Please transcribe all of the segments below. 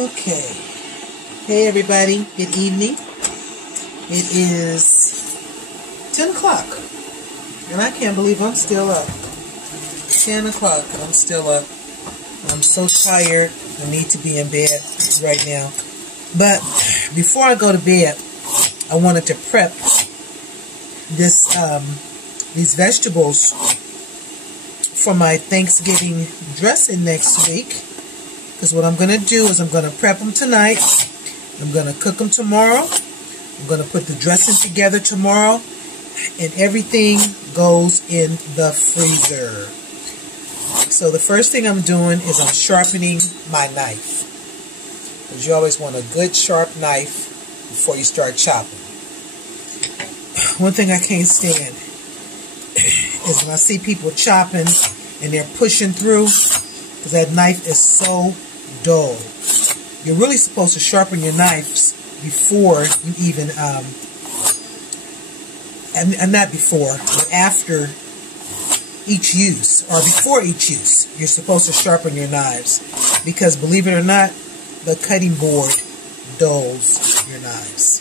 Okay. Hey everybody, good evening. It is 10 o'clock and I can't believe I'm still up. 10 o'clock, I'm still up. I'm so tired. I need to be in bed right now. But before I go to bed, I wanted to prep these vegetables for my Thanksgiving dressing next week. Because what I'm going to do is I'm going to prep them tonight. I'm going to cook them tomorrow. I'm going to put the dressing together tomorrow. And everything goes in the freezer. So the first thing I'm doing is I'm sharpening my knife. Because you always want a good sharp knife before you start chopping. One thing I can't stand is when I see people chopping and they're pushing through. Because that knife is so dull. You're really supposed to sharpen your knives before you even, and not before, but after each use, or before each use, you're supposed to sharpen your knives. Because believe it or not, the cutting board dulls your knives.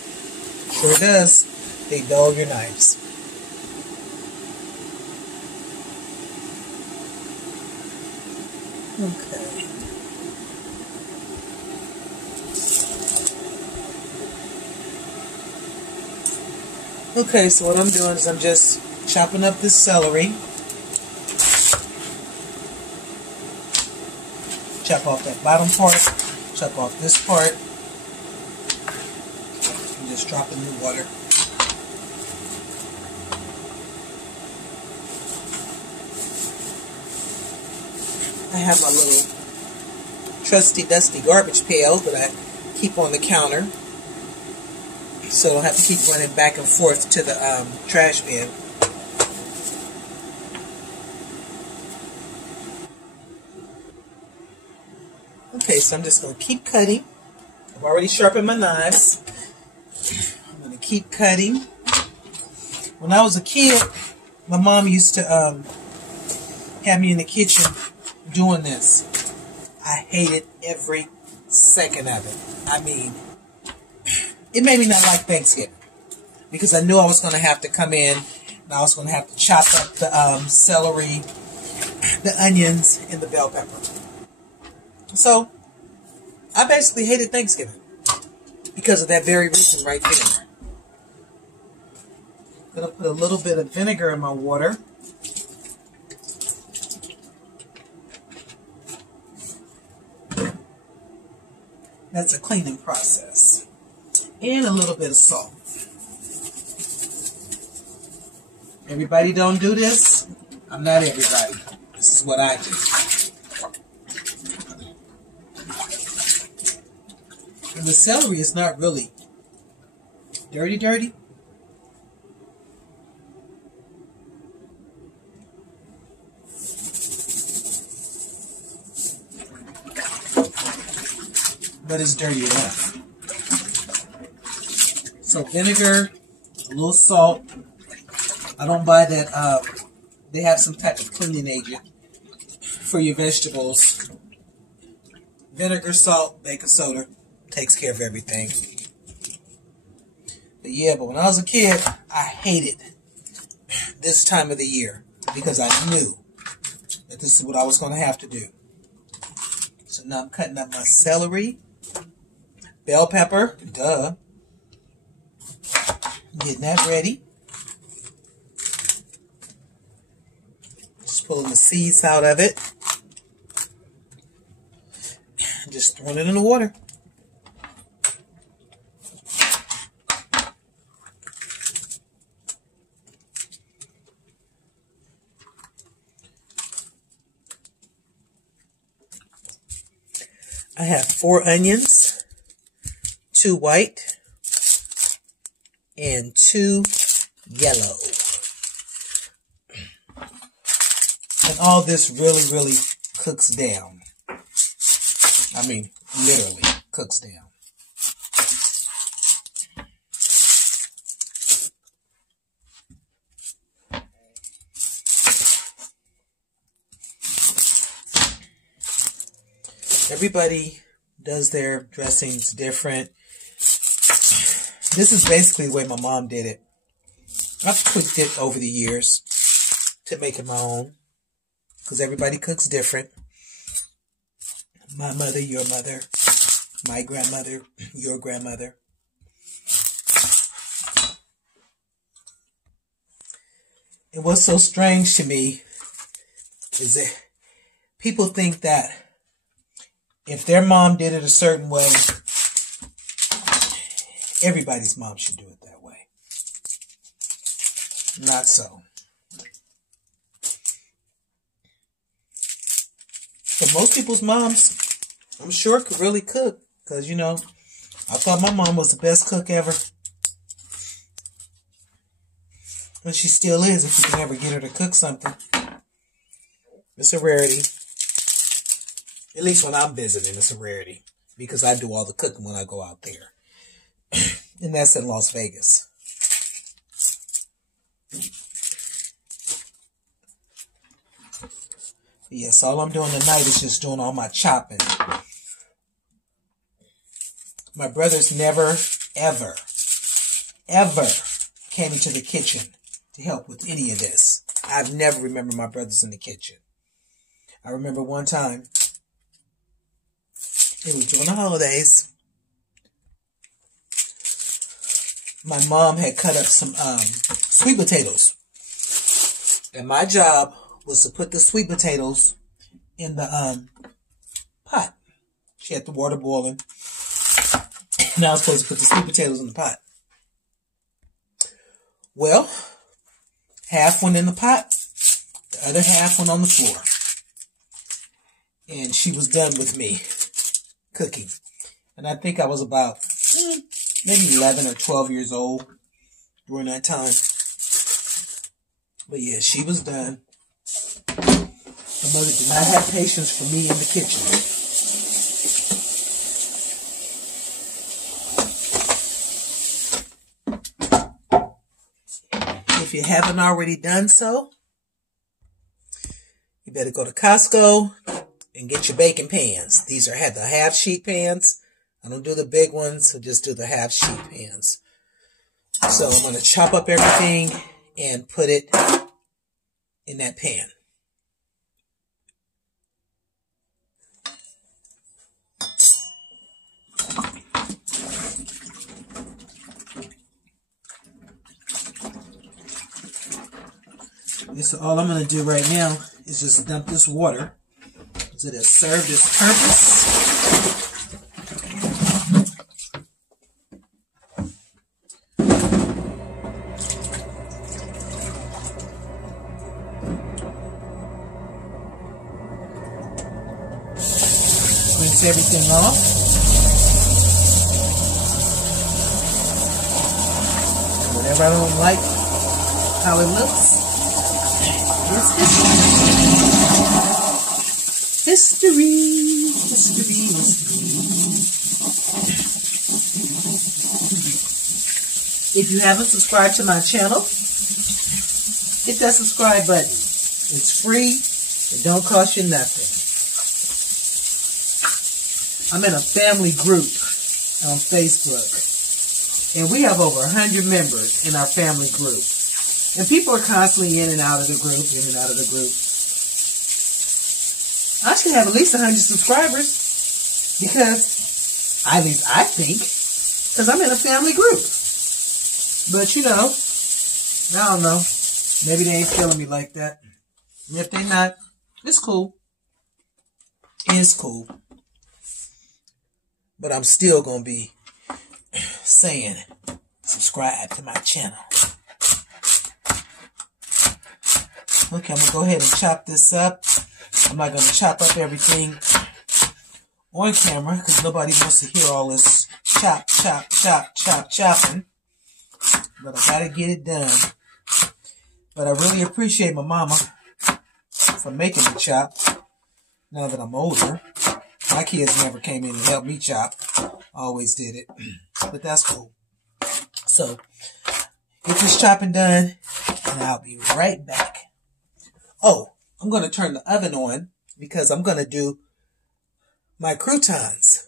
Sure does. They dull your knives. Okay. Okay, so what I'm doing is I'm just chopping up this celery. Chop off that bottom part. Chop off this part. And just drop in the water. I have my little trusty dusty garbage pail that I keep on the counter. So I don't have to keep running back and forth to the trash bin. Okay, so I'm just going to keep cutting. I've already sharpened my knives. I'm going to keep cutting. When I was a kid, my mom used to have me in the kitchen doing this. I hated every second of it. I mean, it made me not like Thanksgiving because I knew I was going to have to come in and I was going to have to chop up the celery, the onions, and the bell pepper. So I basically hated Thanksgiving because of that very reason right there. I'm going to put a little bit of vinegar in my water. That's a cleaning process. And a little bit of salt. Everybody don't do this. I'm not everybody. This is what I do. And the celery is not really dirty. But it's dirty enough. So vinegar, a little salt. I don't buy that. They have some type of cleaning agent for your vegetables. Vinegar, salt, baking soda takes care of everything. But yeah, but when I was a kid, I hated this time of the year because I knew that this is what I was going to have to do. So now I'm cutting up my celery, bell pepper, duh. Getting that ready. Just pulling the seeds out of it. Just throwing it in the water. I have 4 onions, 2 white, and 2 yellow. And all this really cooks down. I mean, literally cooks down. Everybody does their dressings different. This is basically the way my mom did it. I've tweaked it over the years to make it my own, because everybody cooks different. My mother, your mother, my grandmother, your grandmother. And what's so strange to me is that people think that if their mom did it a certain way, everybody's mom should do it that way. Not so. But most people's moms, I'm sure, could really cook. Because, you know, I thought my mom was the best cook ever. And she still is if you can ever get her to cook something. It's a rarity. At least when I'm visiting, it's a rarity. Because I do all the cooking when I go out there. And that's in Las Vegas. Yes, all I'm doing tonight is just doing all my chopping. My brothers never, ever, ever came into the kitchen to help with any of this. I've never remembered my brothers in the kitchen. I remember one time, it was during the holidays, my mom had cut up some sweet potatoes. And my job was to put the sweet potatoes in the pot. She had the water boiling. And I was supposed to put the sweet potatoes in the pot. Well, half went in the pot. The other half went on the floor. And she was done with me cooking. And I think I was about maybe 11 or 12 years old during that time. But yeah, she was done. My mother did not have patience for me in the kitchen. If you haven't already done so, you better go to Costco and get your baking pans. These have the half sheet pans. I don't do the big ones, I just do the half sheet pans. So I'm going to chop up everything and put it in that pan. So all I'm going to do right now is just dump this water so it has served its purpose. Rinse everything off. Whatever I don't like how it looks, it's history. If you haven't subscribed to my channel, hit that subscribe button. It's free. It don't cost you nothing. I'm in a family group on Facebook, and we have over 100 members in our family group. And people are constantly in and out of the group, I should have at least 100 subscribers, because, at least I think, because I'm in a family group. But, you know, I don't know. Maybe they ain't feeling me like that. And if they not, it's cool. It's cool. But I'm still going to be saying, subscribe to my channel. Okay, I'm going to go ahead and chop this up. I'm not going to chop up everything on camera because nobody wants to hear all this chopping. But I got to get it done. But I really appreciate my mama for making me chop now that I'm older. My kids never came in and helped me chop. Always did it. But that's cool. So, get this chopping done, and I'll be right back. Oh, I'm going to turn the oven on because I'm going to do my croutons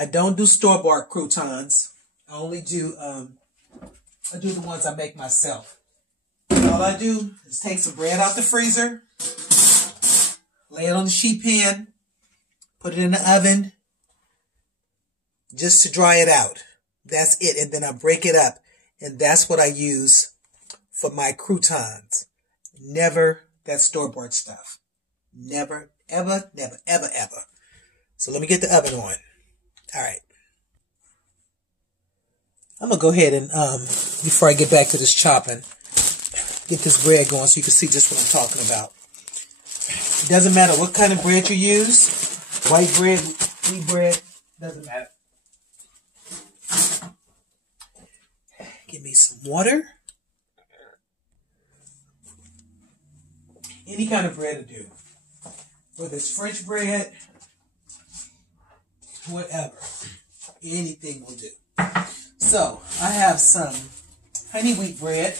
I don't do store-bought croutons. I only do, I do the ones I make myself. All I do is take some bread out the freezer, lay it on the sheet pan, put it in the oven, just to dry it out. That's it. And then I break it up. And that's what I use for my croutons. Never that store-bought stuff. Never, ever, never, ever, ever. So let me get the oven on. All right. I'm going to go ahead and, before I get back to this chopping, get this bread going so you can see just what I'm talking about. It doesn't matter what kind of bread you use. White bread, wheat bread, doesn't matter. Give me some water. Any kind of bread will do. Whether it's French bread, whatever. Anything will do. So, I have some honey wheat bread.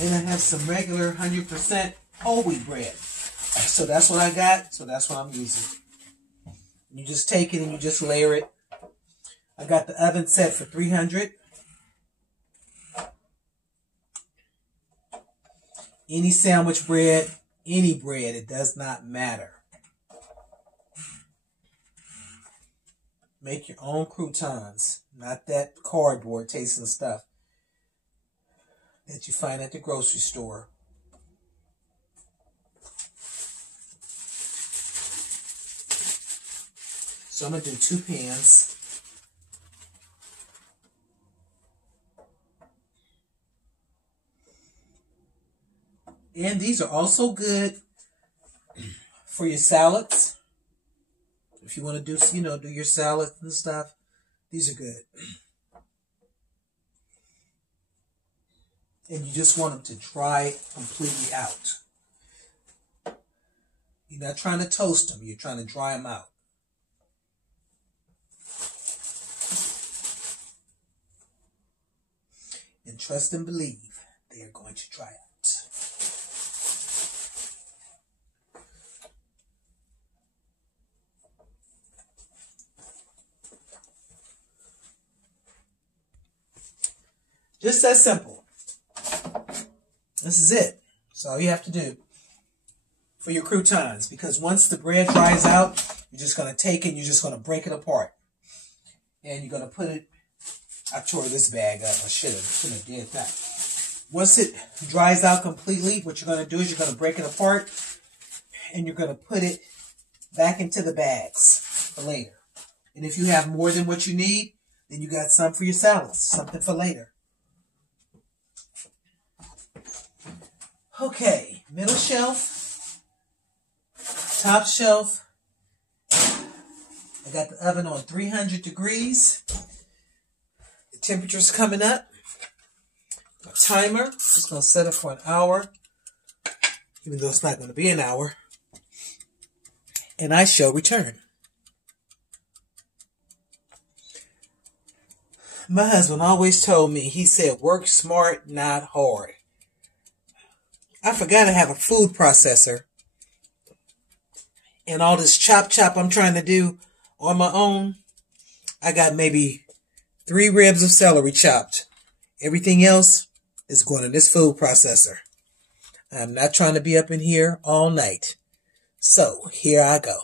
And I have some regular 100% whole wheat bread. So that's what I got. So that's what I'm using. You just take it and you just layer it. I got the oven set for 300. Any sandwich bread, any bread, it does not matter. Make your own croutons, not that cardboard tasting stuff that you find at the grocery store. So I'm going to do 2 pans. And these are also good for your salads. If you want to do, do your salads and stuff, these are good. And you just want them to dry completely out. You're not trying to toast them. You're trying to dry them out. And trust and believe they are going to dry out. Just that simple. This is it. That's all you have to do for your croutons. Because once the bread dries out, you're just going to take it and you're just going to break it apart. And you're going to put it, I tore this bag up. I shouldn't have did that. Once it dries out completely, what you're going to do is you're going to break it apart and you're going to put it back into the bags for later. And if you have more than what you need, then you got some for your salads, something for later. Okay, middle shelf, top shelf. I got the oven on 300 degrees. The temperature's coming up. A timer. Just going to set it for an hour, even though it's not going to be an hour. And I shall return. My husband always told me, he said, work smart, not hard. I forgot to have a food processor. And all this chop I'm trying to do on my own, I got maybe 3 ribs of celery chopped. Everything else is going in this food processor. I'm not trying to be up in here all night. So, here I go.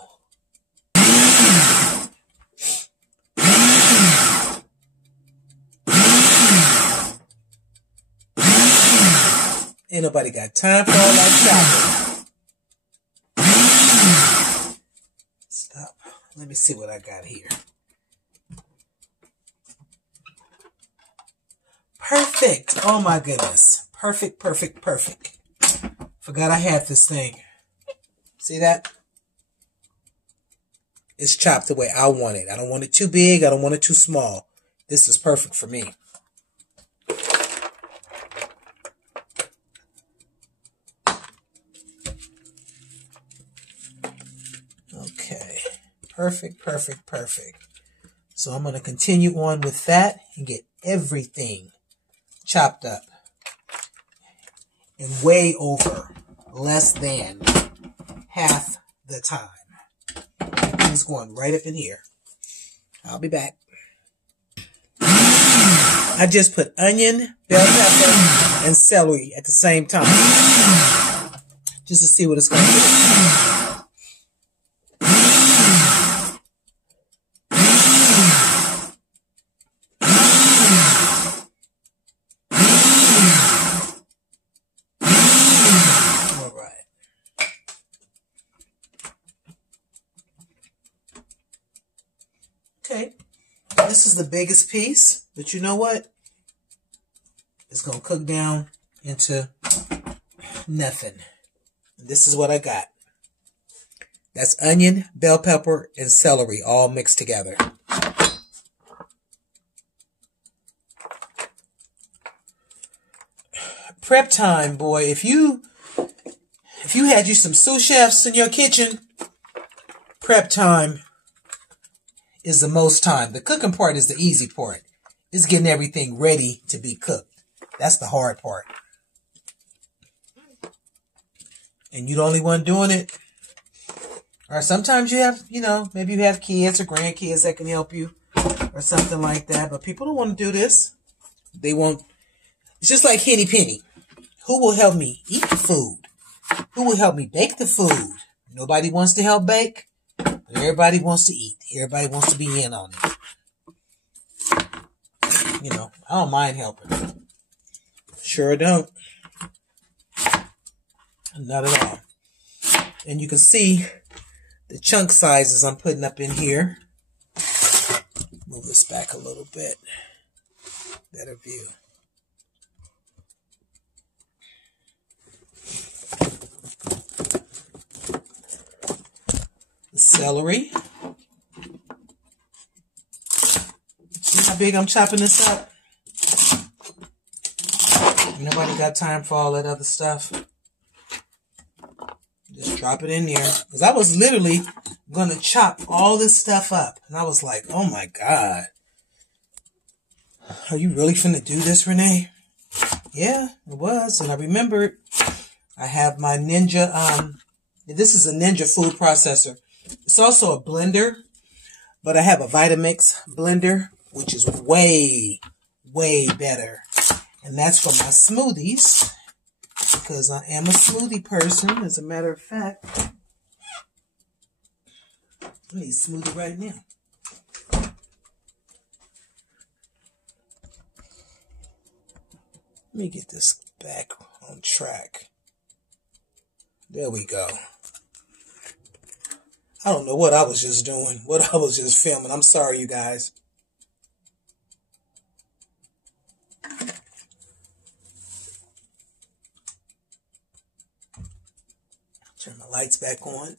Ain't nobody got time for all that chopping. Stop. Let me see what I got here. Perfect. Oh my goodness. Perfect, perfect, perfect. Forgot I had this thing. See that? It's chopped the way I want it. I don't want it too big. I don't want it too small. This is perfect for me. Okay. Perfect, perfect, perfect. So I'm going to continue on with that and get everything chopped up. And way over less than half the time. It's going right up in here. I'll be back. I just put onion, bell pepper, and celery at the same time. Just to see what it's going to do. Okay, this is the biggest piece, but you know what? It's going to cook down into nothing. And this is what I got. That's onion, bell pepper, and celery all mixed together. Prep time, boy. If you had you some sous chefs in your kitchen, prep time is the most time. The cooking part is the easy part. It's getting everything ready to be cooked. That's the hard part. And you're the only one doing it. Or sometimes you have, maybe you have kids or grandkids that can help you or something like that. But people don't want to do this. They won't. It's just like Henny Penny. Who will help me eat the food? Who will help me bake the food? Nobody wants to help bake. Everybody wants to eat. Everybody wants to be in on it. I don't mind helping. Sure don't. Not at all. And you can see the chunk sizes I'm putting up in here. Move this back a little bit. Better view. The celery. See how big I'm chopping this up? Nobody got time for all that other stuff. Just drop it in there. Because I was literally going to chop all this stuff up. And I was like, oh my God. Are you really finna do this, Renee? Yeah, it was. And I remembered I have my Ninja, this is a Ninja food processor. It's also a blender, but I have a Vitamix blender, which is way, way better. And that's for my smoothies, because I am a smoothie person, as a matter of fact. I need a smoothie right now. Let me get this back on track. There we go. I don't know what I was just doing, what I was just filming. I'm sorry, you guys. Turn my lights back on.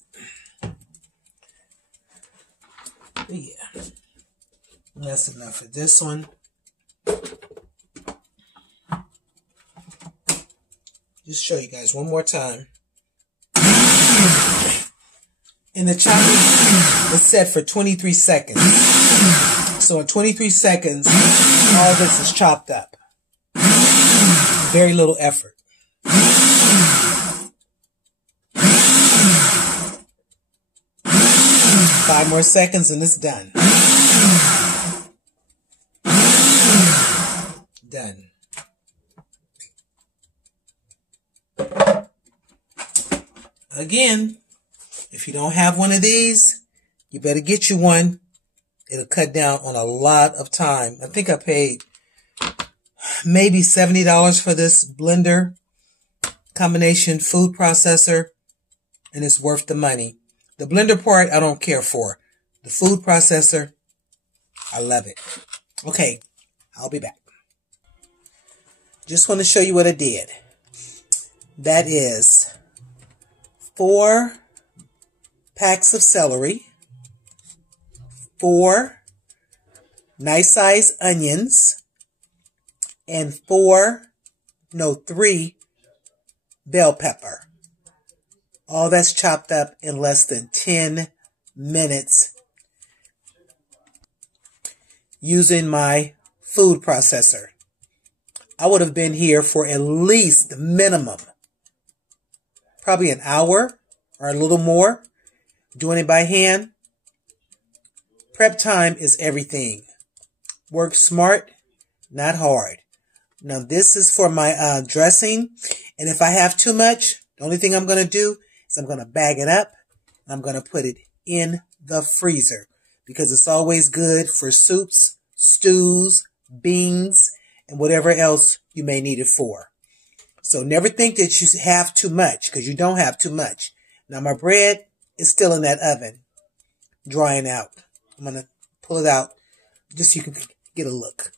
But yeah, that's enough for this one. Just show you guys one more time. And the chopper is set for 23 seconds. So in 23 seconds, all this is chopped up. Very little effort. 5 more seconds and it's done. Done. Again, if you don't have one of these, you better get you one. It'll cut down on a lot of time. I think I paid maybe $70 for this blender combination food processor, and it's worth the money. The blender part, I don't care for. The food processor, I love it. Okay, I'll be back. Just want to show you what I did. That is 4 packs of celery, 4 nice sized onions, and 3 bell pepper. All that's chopped up in less than 10 minutes using my food processor. I would have been here for at least the minimum, probably an hour or a little more, doing it by hand. Prep time is everything. Work smart, not hard. Now this is for my dressing. And if I have too much, the only thing I'm going to do is I'm going to bag it up. And I'm going to put it in the freezer. Because it's always good for soups, stews, beans, and whatever else you may need it for. So never think that you have too much, because you don't have too much. Now my bread is still in that oven, drying out. I'm going to pull it out just so you can get a look.